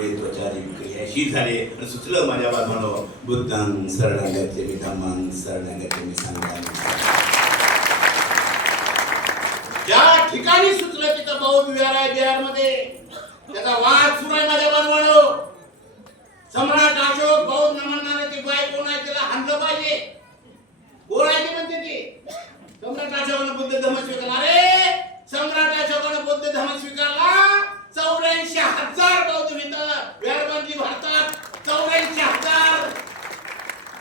डोळे त्वचारी विक्री अशी झाले. आणि सुचलं माझ्या बाजूला बुद्धांग शरणागत्य मी धम्मांग शरणागत्य मी सांगा. ज्या ठिकाणी सुचलं तिथं भाऊ विहार आहे बिहारमध्ये. त्याचा वाद सुरू आहे माझ्या बनवालो सम्राट अशोक बौद्ध न म्हणणारे ती बाय कोण आहे त्याला हाणलं पाहिजे कोण आहे ते म्हणते ती सम्राट अशोकानं बुद्ध धर्म स्वीकारला अरे सम्राट अशोकानं बुद्ध धर्म स्वीकारला चौऱ्याऐंशी हजार बौद्ध इथं विहार बांधली भारतात चौऱ्याऐंशी हजार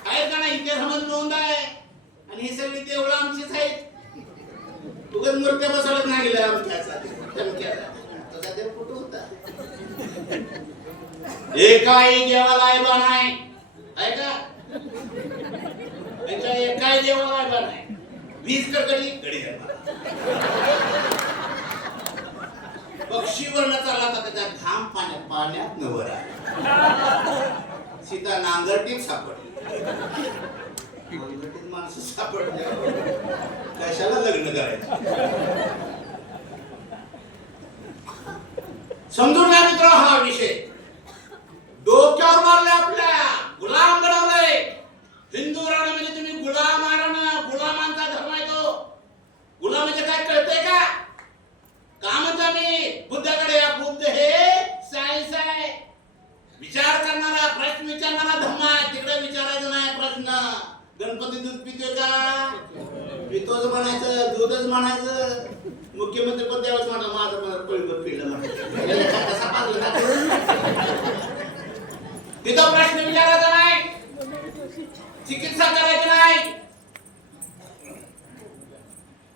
आहेत का नाही इतिहासामध्ये नोंद आहे आणि सगळी सगळे देवळं आमचीच आहेत. उगाच मूर्त्या बसवत नाही आमच्याचा देव कुठं होता एकाही देवाला आयबा नाही ऐका का? त्याच्या एकाही देवाला नाही वीज कडकडी गडी पक्षी वर्ण चालला होता त्याच्या घाम पाण्यात पाण्यात नवर आला सीता नांगरटीत सापडली. माणसं सापडल्या कशाला लग्न करायचं? समजून घ्या मित्र हा विषय. डोक्यावर मारले आपल्या. गुलाम बनवलंय हिंदू राणा म्हणजे तुम्ही गुलाम आरण गुलामांचा धर्म आहे तो गुलाम म्हणजे काय कळतंय का का म्हणतो मी बुद्धाकडे या बुद्ध हे सायन्स आहे विचार करणारा प्रश्न विचारणारा धर्म आहे तिकडे विचारायचं नाही प्रश्न गणपती दूध पितोय का पितोच म्हणायचं दूधच म्हणायचं. मुख्यमंत्री पण द्यावंच म्हणा माझं पण पळीभर पिल्लं म्हणायचं तिथं प्रश्न विचारायचा नाही. चिकित्सा करायची नाही.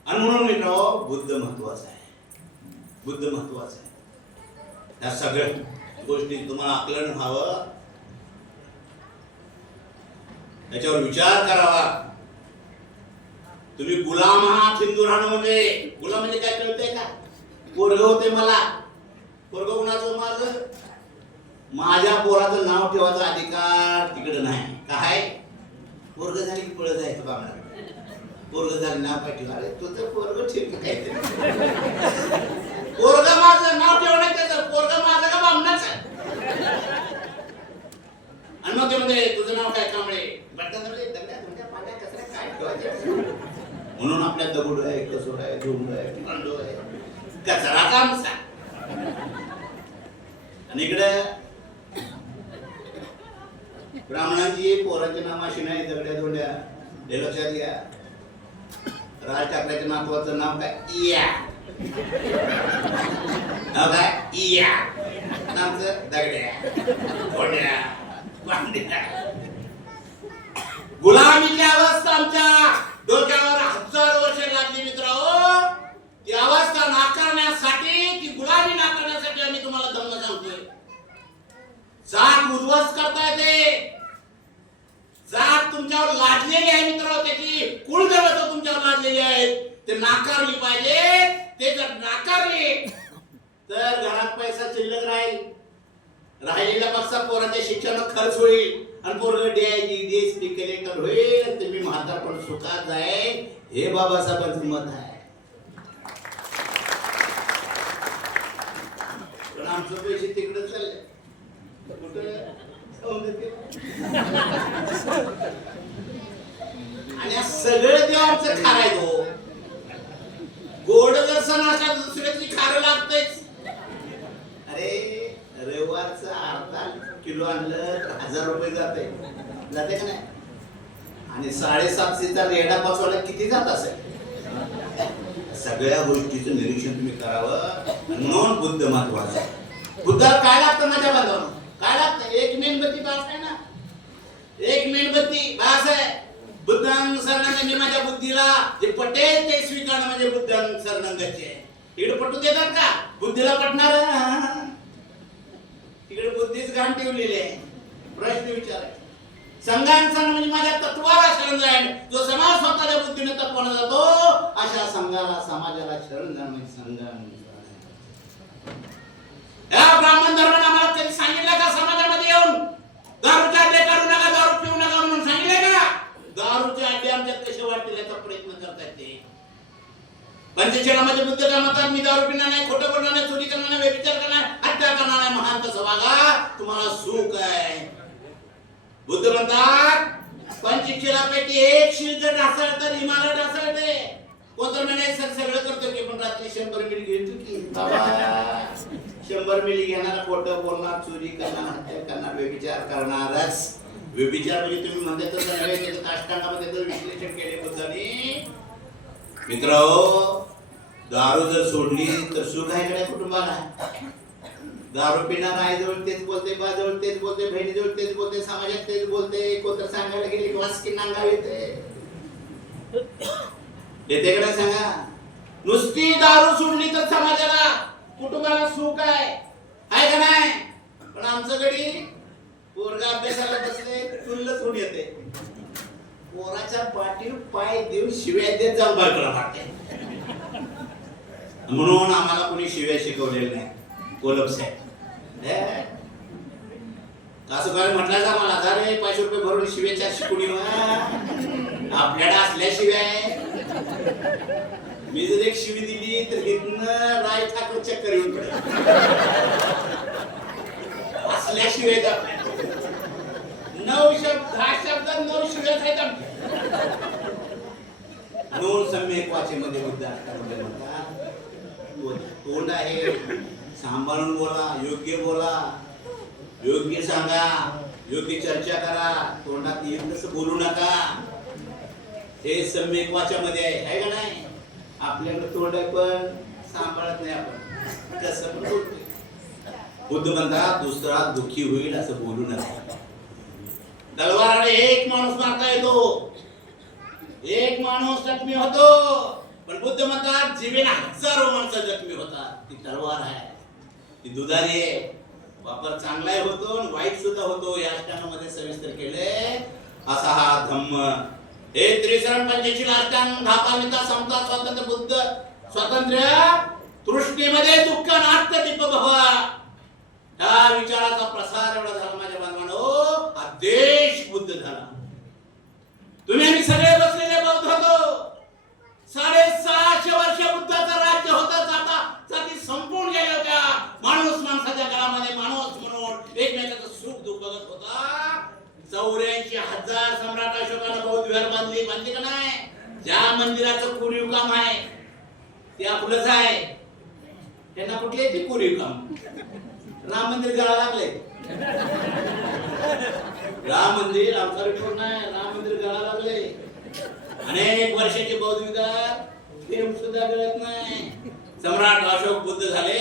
आणि म्हणून मित्र बुद्ध महत्त्वाचा आहे. बुद्ध महत्त्वाचा आहे. त्या सगळ्या गोष्टी तुम्हाला आकलन व्हावं. त्याच्यावर विचार करावा. तुम्ही गुलाम आहात हिंदू राहणं म्हणजे गुलाम म्हणजे काय कळतंय का? पोरग होते मला. पोरग कुणाचं माझं? माझ्या पोराचं नाव ठेवायचा अधिकार तिकडे नाही. काय? पोरग झाली की पळत जायचं बाबा पोरग झालं नाव काय ठेवा? अरे तर पोरग ठीक आहे पोरग माझं नाव ठेवण्यात त्याचं पोरग माझं का बामणाच आणि मग ते म्हणजे तुझं नाव काय कांबळे बटन दगड्या दगड्या पाण्या कचऱ्या काय ठेवायचं म्हणून आपल्या दगड आहे कसोड आहे धुंड आहे पांडू आहे. कचरा कामचा आणि इकडे ब्राह्मणाची ब्राह्मणांची पोरांची नामाशी नाही दगड्या धोंड्या हे लक्षात घ्या राज ठाकरेच्या नातवाचं नाव काय? इया. नाव काय? इया. नामचं दगड्या धोंड्या पांड्या. गुलामीची अवस्था आमच्या डोक्यावर हजार वर्ष लागली मित्र ती अवस्था नाकारण्यासाठी ती गुलामी नाकारण्यासाठी आम्ही तुम्हाला धम्म सांगतोय जात उद्ध्वस्त करता ते. जात तुमच्यावर लादलेली आहे मित्र त्याची कुळदेवता तुमच्यावर लादलेली आहेत. ते नाकारली पाहिजे. ते जर नाकारले तर घरात पैसा शिल्लक राहील. राहिलेला पैसा पोराच्या शिक्षणात खर्च होईल. आणि पोरग डीआयजी डीएसपी कलेक्टर होईल. आणि तुम्ही म्हातारपण सुखात जाईल हे बाबासाहेबांचं मत आहे. पण आमचं पैसे तिकडे चालले. आणि सगळं देव आमचं खारायचो गोड जर सण असला दुसऱ्याची खारं लागतेच. अरे रविवारचं अर्धा किलो आणलं तर हजार रुपये जाते. जाते का नाही? आणि साडेसातशेचा रेडा बसवायला किती जात असेल? सगळ्या गोष्टीचं निरीक्षण तुम्ही करावं. म्हणून बुद्ध महत्वाचं बुद्धाला काय लागतं माझ्या बांधवानं काय लागतं एक मेणबत्ती बास आहे ना? एक मेणबत्ती बास आहे बुद्धानुसरणाने मी माझ्या बुद्धीला जे पटेल ते स्वीकारणं म्हणजे बुद्धानुसरणांगचे आहे इकडे पटू देतात का? बुद्धीला पटणार तिकडे बुद्धीच घाण ठेवलेली आहे. प्रश्न विचारायचे. संघांचा म्हणजे माझ्या तत्वाला शरण जाईल जो समाज स्वतःच्या बुद्धीने तत्वाने जातो अशा संघाला समाजाला शरण जाण म्हणजे संघानुसरण या ब्राह्मण धर्माने आम्हाला कधी सांगितलं का समाजामध्ये येऊन दारूचे अड्डे करू नका दारू पिऊ नका म्हणून सांगितले का? दारूचे अड्डे आमच्यात कसे वाटतील याचा प्रयत्न करतायत ते. पंचशीलामध्ये बुद्ध म्हणतात मी दारू पिणार नाही खोटं बोलणार नाही चोरी करणार नाही व्यभिचार करणार नाही, हत्या करणार नाही महान तसं वागा तुम्हाला सुख आहे. बुद्ध म्हणतात पंचशिलापैकी एक शिल जर ढासळ तर हिमालय ढासळते. कोणतर म्हणे सर सगळं करतो की पण रात्री शंभर मिली घेतो की शंभर मिली घेणार खोटं बोलणार चोरी करणार हत्या करणार व्यभिचार करणारच. व्यभिचार म्हणजे तुम्ही म्हणते तसं नव्हे त्याचं तर विश्लेषण केले बुद्धाने. मित्र दारू जर सोडली तर सुख आहे कडे कुटुंबाला? दारू पिणार आई जवळ तेच बोलते बा जवळ तेच बोलते बहिणी जवळ तेच बोलते समाजात तेच बोलते कोणतं सांगायला गेले की वासकी नांगाव येते येते सांगा? नुसती दारू सोडली तर समाजाला कुटुंबाला सुख आहे. आहे का नाही? पण आमचं गडी पोरगा अभ्यासाला बसले तुल्लच होऊन येते. पोराच्या पाठीवर पाय देऊन शिव्या देत जाऊन बायकोला मारते. म्हणून आम्हाला कोणी शिव्या शिकवलेल्या नाही. कोलप साहेब. असं काय म्हटलं का मला अरे पाचशे रुपये भरून शिव्याच्या शिकवणी आपल्याला असल्याशिवाय मी जर एक शिवी दिली तर इथनं राय ठाकर चक्कर येऊन पडेल. असल्याशिवाय तर नऊ शब्द दहा शब्दात नऊ शिव्या आहेत आमच्या. सम्यक वाचेमध्ये बुद्ध तोंड आहे सांभाळून बोला योग्य बोला योग्य सांगा योग्य चर्चा करा तोंडात येईल तसं बोलू नका. हे सम्यक वाचामध्ये आहे आहे का नाही? आपल्याकडे तोंड आहे पण सांभाळत नाही आपण. कसं पण बोलतोय. बुद्ध म्हणतात दुसरा दुःखी होईल असं बोलू नका. तलवाराने एक माणूस मारता येतो. एक माणूस जखमी होतो. पण बुद्ध म्हणतात जीवेला हजारो माणसं जखमी होतात. ती तलवार आहे. ती दुधारी आहे. वापर चांगलाही होतो आणि वाईट सुद्धा होतो. या अष्टांगामध्ये सविस्तर केले असा हा धम्म हे त्रिसरण पंचशील अष्टांग धापामिता समता स्वातंत्र्य बुद्ध स्वातंत्र्य तृष्णीमध्ये दुःख नाट्य दीप भवा ह्या विचाराचा प्रसार एवढा झाला माझ्या बांधवानो हा देश बुद्ध झाला. तुम्ही आम्ही सगळे बसले बौद्ध होतो साडेसहाशे वर्ष बुद्धाचं राज्य होतं जाता जाती संपून गेल्या होत्या माणूस माणसाच्या काळामध्ये माणूस म्हणून एकमेकाचं सुख दुःख बघत होता चौऱ्याऐंशी हजार सम्राट अशोकानं बौद्ध विहार बांधली बांधली का नाही ज्या मंदिराचं कोरीव काम आहे. ते आपलंच आहे त्यांना कुठले ते कोरीव काम राम मंदिर गळा लागले राम मंदिर आमचा रिपोर्ट नाही राम मंदिर गळा लागले अनेक वर्षाचे बौद्ध विचार सुद्धा गळत नाही. सम्राट अशोक बुद्ध झाले.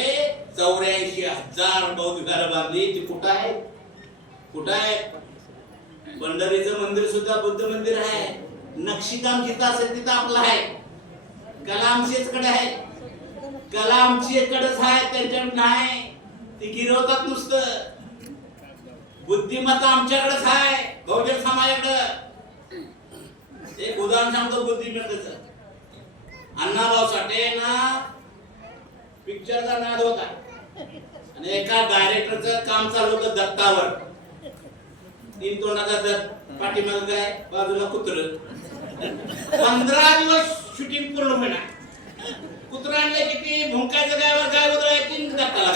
चौऱ्याऐंशी हजार बौद्ध विहार बांधली. ती कुठं आहे? कुठं आहे? पंढरीचं मंदिर सुद्धा बुद्ध मंदिर आहे. नक्षीकाम जिथं असेल तिथं आपलं आहे. कलामचेच कडे आहे कलामची कडेच आहे त्यांच्याकडे नाही. ती गिरवतात नुसतं. बुद्धिमत्ता आमच्याकडेच आहे बहुजन समाजाकडे. एक उदाहरण सांगतो बुद्धिमत्तेच. अण्णाभाऊ साठे ना पिक्चरचा नाद होता. आणि एका डायरेक्टरच काम चालू होतं दत्तावर. तीन तोंडाचा दत्त पाठीमाग काय? बाजूला कुत्र. पंधरा दिवस शूटिंग पूर्ण होणार कुत्रा आणले किती भुंकायचं गायवर गाय काय तीन दत्ताला